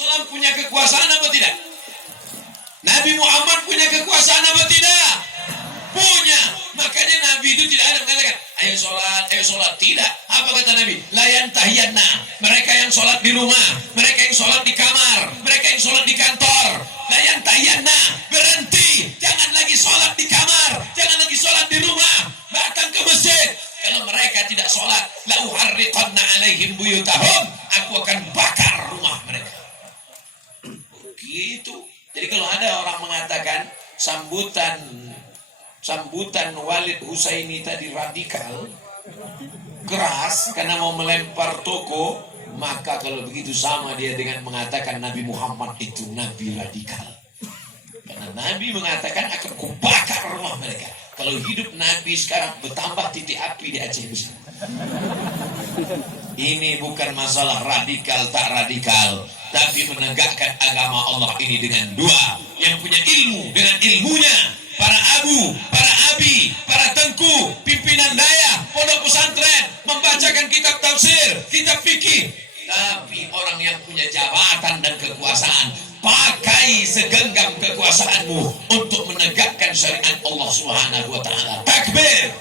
SAW punya kekuasaan apa tidak? Nabi Muhammad punya kekuasaan apa tidak? Punya. Makanya Nabi itu tidak ada mengatakan, ayo sholat. Tidak. Apa kata Nabi? Layan tahiyanna. Mereka yang sholat di rumah, mereka yang sholat di kamar, mereka yang sholat di kantor. Layan tahiyanna. Berhenti. Jangan lagi sholat di kamar, jangan lagi sholat di rumah. Datang ke masjid. Kalau mereka tidak sholat, la uharriqanna alaihim buyutahum. Aku akan bakar rumah mereka. Begitu. Jadi kalau ada orang mengatakan sambutan Walid Husaini tadi radikal, keras karena mau melempar toko, maka kalau begitu sama dia dengan mengatakan Nabi Muhammad itu Nabi radikal. Karena Nabi mengatakan akan kubakar rumah mereka. Kalau hidup Nabi sekarang bertambah titik api di Aceh Besar. Ini bukan masalah radikal tak radikal, tapi menegakkan agama Allah ini dengan dua. Yang punya ilmu dengan ilmunya, para abu, para abi, para tengku, pimpinan daya, pondok pesantren, membacakan kitab tafsir, kitab fikih. Tapi orang yang punya jabatan dan kekuasaan, pakai segenggam kekuasaanmu untuk menegakkan syariat Allah Subhanahu wa taala. Takbir.